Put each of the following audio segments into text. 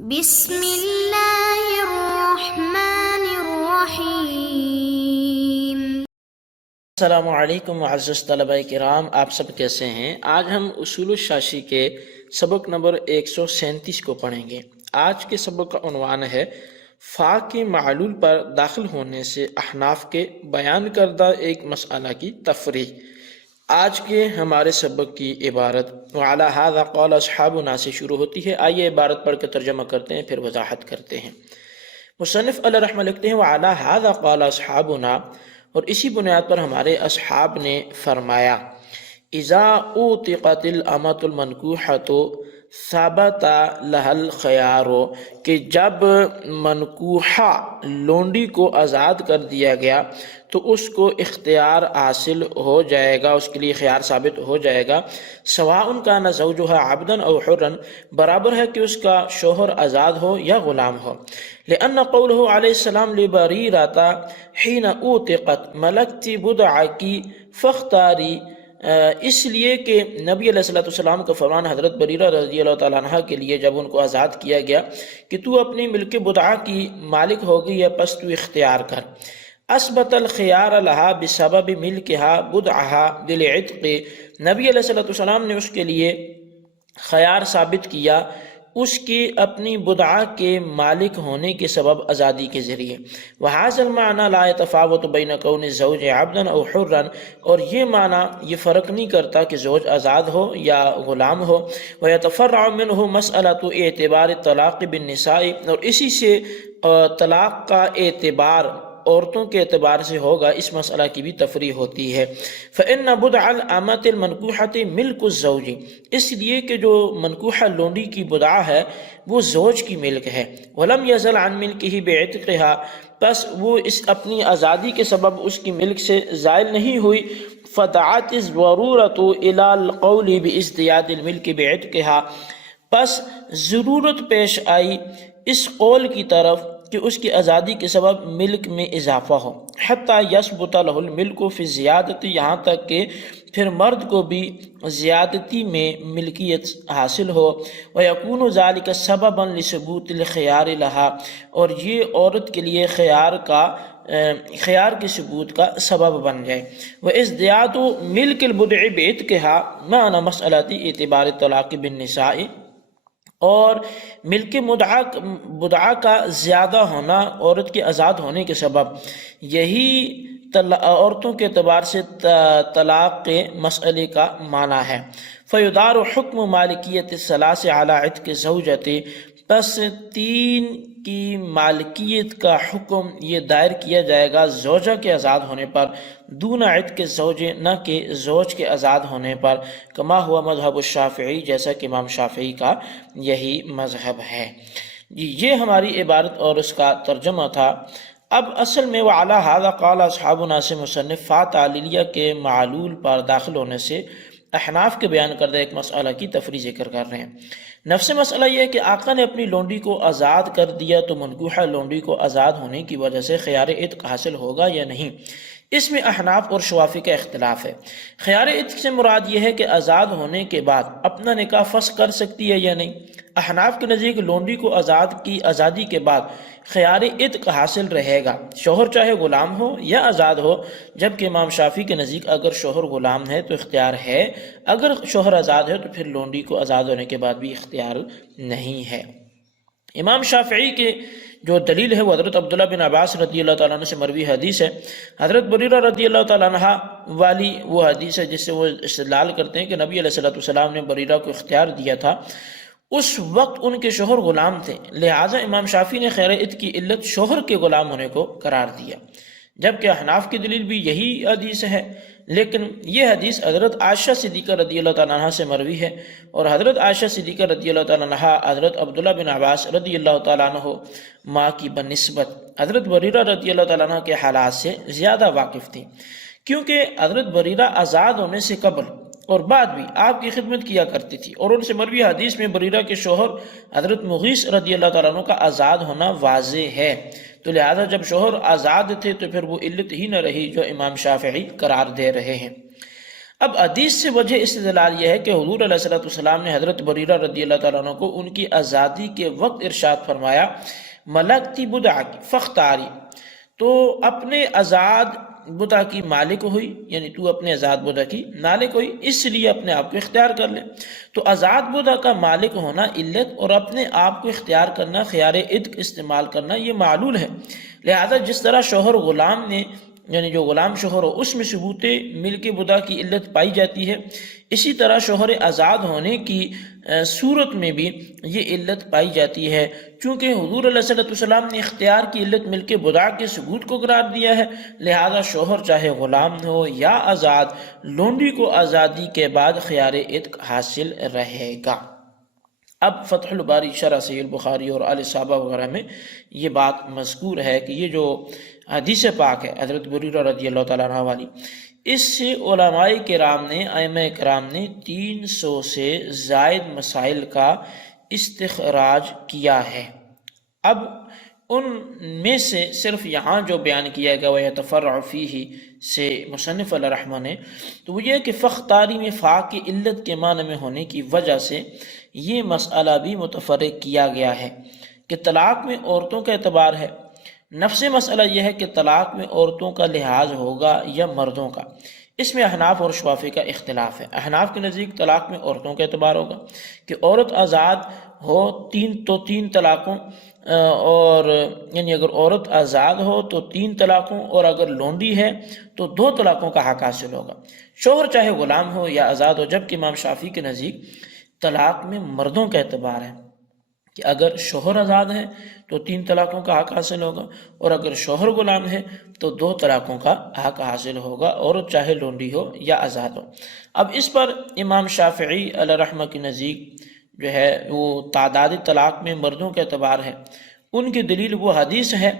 بسم اللہ الرحمن الرحیم۔ السلام علیکم معزز طلبہ کرام، آپ سب کیسے ہیں؟ آج ہم اصول الشاشی کے سبق نمبر 137 کو پڑھیں گے۔ آج کے سبق کا عنوان ہے فا کے معلول پر داخل ہونے سے احناف کے بیان کردہ ایک مسئلہ کی تفریح۔ آج کے ہمارے سبق کی عبارت وعلی ھذا قال اصحابنا سے شروع ہوتی ہے۔ آئیے عبارت پڑھ کے ترجمہ کرتے ہیں، پھر وضاحت کرتے ہیں۔ مصنف علیہ رحمہ لکھتے ہیں وعلی ھذا قال اصحابنا، اور اسی بنیاد پر ہمارے اصحاب نے فرمایا اذا اوطقت الامۃ المنکوحۃ ثبت لها الخیار، کہ جب منکوحہ لونڈی کو آزاد کر دیا گیا تو اس کو اختیار حاصل ہو جائے گا، اس کے لیے خیار ثابت ہو جائے گا۔ سواء کان زوجها عبدا او حرا، برابر ہے کہ اس کا شوہر آزاد ہو یا غلام ہو۔ لأن قوله علیہ السلام لبریرۃ حین اوطقت ملکت بدعکی فاختاری، اس لیے کہ نبی علیہ السلام کا فرمان حضرت بریرہ رضی اللہ تعالیٰ عنہ کے لیے جب ان کو آزاد کیا گیا کہ تو اپنی ملک بدعہ کی مالک ہو گئی ہے، پس تو اختیار کر۔ اثبت الخیار لہا بسبب ملکہا بدعہا بالعتق، نبی علیہ السلام نے اس کے لیے خیار ثابت کیا اس کی اپنی بدعہ کے مالک ہونے کے سبب آزادی کے ذریعے۔ وَهَذَا الْمَعْنَى لَا يَتَفَاوَتُ بَيْنَ كَوْنِ الزَّوْجِ عَبْدًا أَوْ حُرًّا، اور یہ معنی یہ فرق نہیں کرتا کہ زوج آزاد ہو یا غلام ہو۔ وَيَتَفَرَّعُ مِنْهُ مَسْأَلَةُ اعتبار الطلاق بالنساء، اور اسی سے طلاق کا اعتبار عورتوں کے اعتبار سے ہوگا، اس مسئلہ کی بھی تفریح ہوتی ہے۔ فَإِنَّ بُدْعَ الْأَمَةِ الْمَنْكُوحَةِ مِلْكُ الزَّوْجِ، اس لیے کہ جو منکوحہ لونڈی کی بدعہ ہے وہ زوج کی ملک ہے۔ وَلَمْ يَزَلْ عَنْ مِلْكِهِ بِعِتْقِهَا، پس وہ اس اپنی آزادی کے سبب اس کی ملک سے زائل نہیں ہوئی۔ فَدَعَتِ الضَّرُورَةُ إِلَى الْقَوْلِ بِإِزْدِيَادِ الْمِلْكِ بِعِتْقِهَا، پس ضرورت پیش آئی اس قول کی طرف کہ اس کی آزادی کے سبب ملک میں اضافہ ہو۔ حتیٰ یثبت لہ الملک فی الزیادۃ، یہاں تک کہ پھر مرد کو بھی زیادتی میں ملکیت حاصل ہو۔ ویکون ذلک سببا لثبوت الخیار لہا، اور یہ عورت کے لیے خیار کے ثبوت کا سبب بن جائے۔ وازدیاد ملک البدع بعتقها معنی مسئلہ اعتبار الطلاق بالنساء، اور ملک بدعہ کا زیادہ ہونا عورت کے آزاد ہونے کے سبب یہی عورتوں کے اعتبار سے طلاق کے مسئلے کا معنی ہے۔ فیدار حکم مالکیت الثلاث علی عتق زوجۃ، پس تین کی مالکیت کا حکم یہ دائر کیا جائے گا زوجہ کے آزاد ہونے پر، دون عتق زوج، نہ کہ زوج کے آزاد ہونے پر۔ کما ہوا مذہب الشافعی، جیسا کہ امام شافعی کا یہی مذہب ہے۔ یہ ہماری عبارت اور اس کا ترجمہ تھا۔ اب اصل میں وعلی ھذا قال اصحابنا سے مصنف فا تعلیلیہ کے معلول پر داخل ہونے سے احناف کے بیان کردہ ایک مسئلہ کی تفریح ذکر کر رہے ہیں۔ نفس مسئلہ یہ ہے کہ آقا نے اپنی لونڈی کو آزاد کر دیا تو منکوحہ لونڈی کو آزاد ہونے کی وجہ سے خیار عتق حاصل ہوگا یا نہیں، اس میں احناف اور شوافی کا اختلاف ہے۔ خیار عتق سے مراد یہ ہے کہ آزاد ہونے کے بعد اپنا نکاح فسخ کر سکتی ہے یا نہیں۔ احناف کے نزدیک لونڈی کو آزادی کے بعد خیار عتق حاصل رہے گا، شوہر چاہے غلام ہو یا آزاد ہو، جبکہ امام شافعی کے نزدیک اگر شوہر غلام ہے تو اختیار ہے، اگر شوہر آزاد ہے تو پھر لونڈی کو آزاد ہونے کے بعد بھی اختیار نہیں ہے۔ امام شافعی کے جو دلیل ہے وہ حضرت عبداللہ بن عباس رضی اللہ تعالیٰ عنہ سے مروی حدیث ہے۔ حضرت بریرہ رضی اللہ تعالیٰ عنہ والی وہ حدیث ہے جس سے وہ استدلال کرتے ہیں کہ نبی علیہ السلام نے بریرہ کو اختیار دیا تھا، اس وقت ان کے شوہر غلام تھے، لہٰذا امام شافعی نے خیار عتق کی علت شوہر کے غلام ہونے کو قرار دیا، جبکہ احناف کی دلیل بھی یہی حدیث ہے۔ لیکن یہ حدیث حضرت عائشہ صدیقہ رضی اللہ تعالیٰ عنہ سے مروی ہے، اور حضرت عائشہ صدیقہ رضی اللہ تعالیٰ عنہ حضرت عبداللہ بن عباس رضی اللہ تعالیٰ عنہ ماں کی بنسبت حضرت بریرہ رضی اللہ تعالیٰ عنہ کے حالات سے زیادہ واقف تھی، کیونکہ حضرت بریرہ آزاد ہونے سے قبل اور بعد بھی آپ کی خدمت کیا کرتی تھی، اور ان سے مروی حدیث میں بریرہ کے شوہر حضرت مغیث رضی اللہ تعالیٰ عنہ کا آزاد ہونا واضح ہے، تو لہذا جب شوہر آزاد تھے تو پھر وہ علت ہی نہ رہی جو امام شافعی قرار دے رہے ہیں۔ اب حدیث سے وجہ استدلال یہ ہے کہ حضور علیہ الصلوۃ والسلام نے حضرت بریرہ رضی اللہ تعالیٰ عنہ کو ان کی آزادی کے وقت ارشاد فرمایا ملکتی بدعک فاختاری، تو اپنے آزاد بدع کی مالک ہوئی، یعنی تو اپنے آزاد بدع کی مالک ہوئی، اس لیے اپنے آپ کو اختیار کر لے۔ تو آزاد بدع کا مالک ہونا علت اور اپنے آپ کو اختیار کرنا، خیار عتق استعمال کرنا، یہ معلول ہے۔ لہذا جس طرح شوہر غلام نے، یعنی جو غلام شوہر ہو، اس میں ثبوت ملک بدع کی علت پائی جاتی ہے، اسی طرح شوہر آزاد ہونے کی صورت میں بھی یہ علت پائی جاتی ہے، چونکہ حضور علیہ الصلوۃ والسلام نے اختیار کی علت ملک بدع کے ثبوت کو قرار دیا ہے، لہذا شوہر چاہے غلام ہو یا آزاد، لونڈی کو آزادی کے بعد خیار عتق حاصل رہے گا۔ اب فتح الباری شرح صحیح البخاری اور آل صحابہ وغیرہ میں یہ بات مذکور ہے کہ یہ جو حدیث پاک ہے حضرت بریرہ رضی اللہ تعالیٰ عنہ والی، اس سے علماء کرام نے، ائمہ کرام نے 300 سے زائد مسائل کا استخراج کیا ہے۔ اب ان میں سے صرف یہاں جو بیان کیا گیا وہ یتفرع فیہ سے مصنف علیہ رحمہ نے، تو وہ یہ کہ فاختاری میں فا کی علت کے معنی میں ہونے کی وجہ سے یہ مسئلہ بھی متفرق کیا گیا ہے کہ طلاق میں عورتوں کا اعتبار ہے۔ نفس مسئلہ یہ ہے کہ طلاق میں عورتوں کا لحاظ ہوگا یا مردوں کا، اس میں احناف اور شوافی کا اختلاف ہے۔ احناف کے نزدیک طلاق میں عورتوں کا اعتبار ہوگا کہ عورت آزاد ہو تو تین طلاقوں، اور یعنی اگر عورت آزاد ہو تو 3 طلاقوں، اور اگر لونڈی ہے تو 2 طلاقوں کا حق حاصل ہوگا، شوہر چاہے غلام ہو یا آزاد ہو۔ جبکہ امام شافعی کے نزدیک طلاق میں مردوں کا اعتبار ہے کہ اگر شوہر آزاد ہے تو 3 طلاقوں کا حق حاصل ہوگا، اور اگر شوہر غلام ہے تو 2 طلاقوں کا حق حاصل ہوگا، عورت چاہے لونڈی ہو یا آزاد ہو۔ اب اس پر امام شافعی علیہ رحمہ کی نزدیک جو ہے وہ تعداد طلاق میں مردوں کا اعتبار ہے۔ ان کی دلیل وہ حدیث ہے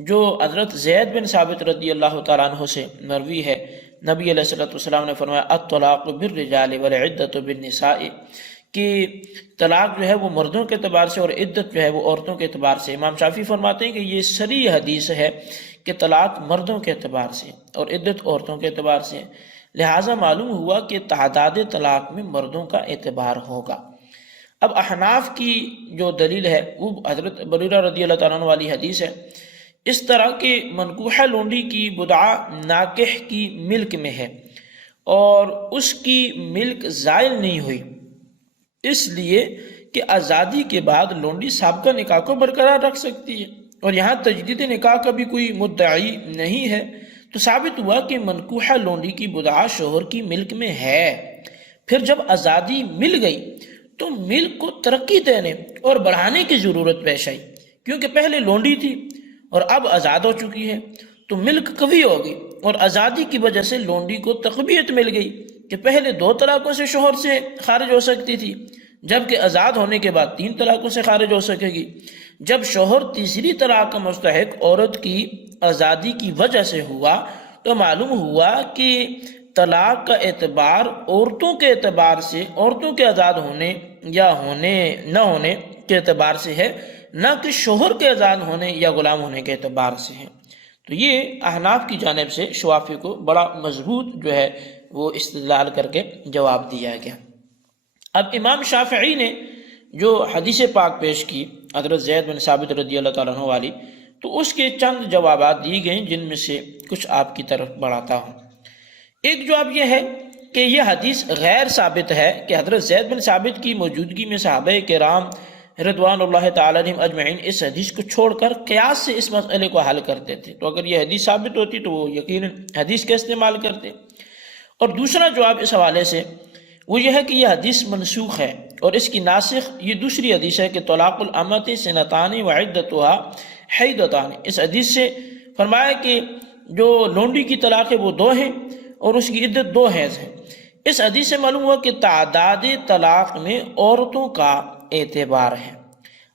جو حضرت زید بن ثابت رضی اللہ تعالیٰ عنہ سے مروی ہے، نبی علیہ الصلوۃ والسلام نے فرمایا الطلاق بالرجال والعدۃ بالنساء، کہ طلاق جو ہے وہ مردوں کے اعتبار سے اور عدت جو ہے وہ عورتوں کے اعتبار سے۔ امام شافعی فرماتے ہیں کہ یہ صریح حدیث ہے کہ طلاق مردوں کے اعتبار سے اور عدت عورتوں کے اعتبار سے، لہٰذا معلوم ہوا کہ تعداد طلاق میں مردوں کا اعتبار ہوگا۔ اب احناف کی جو دلیل ہے وہ حضرت بریرہ رضی اللہ تعالیٰ عنہ والی حدیث ہے۔ اس طرح کہ منکوحہ لونڈی کی بدعہ ناکح کی ملک میں ہے اور اس کی ملک زائل نہیں ہوئی، اس لیے کہ آزادی کے بعد لونڈی سابقہ نکاح کو برقرار رکھ سکتی ہے، اور یہاں تجدید نکاح کا بھی کوئی مدعی نہیں ہے، تو ثابت ہوا کہ منکوحہ لونڈی کی بدعہ شوہر کی ملک میں ہے۔ پھر جب آزادی مل گئی تو ملک کو ترقی دینے اور بڑھانے کی ضرورت پیش آئی، کیونکہ پہلے لونڈی تھی اور اب آزاد ہو چکی ہے، تو ملک قوی ہو گئی، اور آزادی کی وجہ سے لونڈی کو تقویت مل گئی کہ پہلے 2 طلاقوں سے شوہر سے خارج ہو سکتی تھی، جبکہ آزاد ہونے کے بعد 3 طلاقوں سے خارج ہو سکے گی۔ جب شوہر تیسری طلاق کا مستحق عورت کی آزادی کی وجہ سے ہوا تو معلوم ہوا کہ طلاق کا اعتبار عورتوں کے اعتبار سے، عورتوں کے آزاد ہونے یا نہ ہونے کے اعتبار سے ہے، نہ کہ شوہر کے آزاد ہونے یا غلام ہونے کے اعتبار سے ہے۔ تو یہ احناف کی جانب سے شوافی کو بڑا مضبوط جو ہے وہ استدلال کر کے جواب دیا گیا۔ اب امام شافعی نے جو حدیث پاک پیش کی حضرت زید بن ثابت رضی اللہ تعالیٰ عنہ والی، تو اس کے چند جوابات دیے گئے جن میں سے کچھ آپ کی طرف بڑھاتا ہوں۔ ایک جواب یہ ہے کہ یہ حدیث غیر ثابت ہے کہ حضرت زید بن ثابت کی موجودگی میں صحابہ کرام رضوان اللہ تعالیٰ عنہم اجمعین اس حدیث کو چھوڑ کر قیاس سے اس مسئلے کو حل کرتے تھے، تو اگر یہ حدیث ثابت ہوتی تو وہ یقیناً حدیث کا استعمال کرتے۔ اور دوسرا جواب اس حوالے سے وہ یہ ہے کہ یہ حدیث منسوخ ہے، اور اس کی ناسخ یہ دوسری حدیث ہے کہ طلاق الامۃ سنتان وعدتها حیضتان۔ اس حدیث سے فرمایا کہ جو لونڈی کی طلاق ہے وہ 2 ہیں اور اس کی عدت 2 حیض ہے۔ اس حدیث سے معلوم ہوا کہ تعداد طلاق میں عورتوں کا اعتبار ہے۔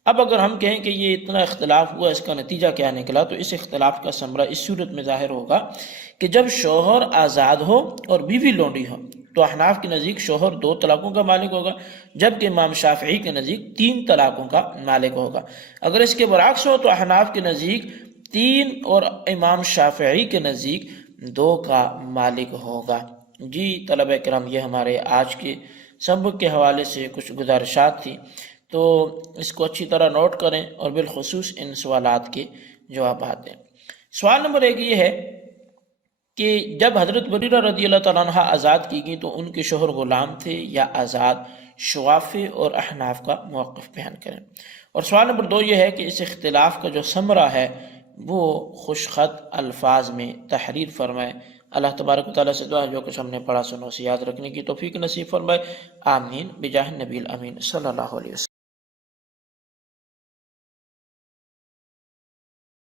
اب اگر ہم کہیں کہ یہ اتنا اختلاف ہوا، اس کا نتیجہ کیا نکلا، تو اس اختلاف کا ثمرہ اس صورت میں ظاہر ہوگا کہ جب شوہر آزاد ہو اور بیوی لونڈی ہو تو احناف کے نزدیک شوہر 2 طلاقوں کا مالک ہوگا، جبکہ امام شافعی کے نزدیک 3 طلاقوں کا مالک ہوگا۔ اگر اس کے برعکس ہو تو احناف کے نزدیک 3 اور امام شافعی کے نزدیک 2 کا مالک ہوگا۔ جی طلبہ کرام، یہ ہمارے آج کے سبق کے حوالے سے کچھ گزارشات تھی، تو اس کو اچھی طرح نوٹ کریں اور بالخصوص ان سوالات کے جوابات دیں۔ سوال نمبر 1 یہ ہے کہ جب حضرت بریرہ رضی اللہ تعالیٰ عنہ آزاد کی گئی تو ان کے شوہر غلام تھے یا آزاد؟ شوافی اور احناف کا موقف بیان کریں۔ اور سوال نمبر 2 یہ ہے کہ اس اختلاف کا جو ثمرہ ہے وہ خوش خط الفاظ میں تحریر فرمائے۔ اللہ تبارک و تعالیٰ سے دعا ہے جو کچھ ہم نے پڑھا سنو سے یاد رکھنے کی توفیق نصیب فرمائے، آمین بجاہ نبی الامین صلی اللہ علیہ وسلم۔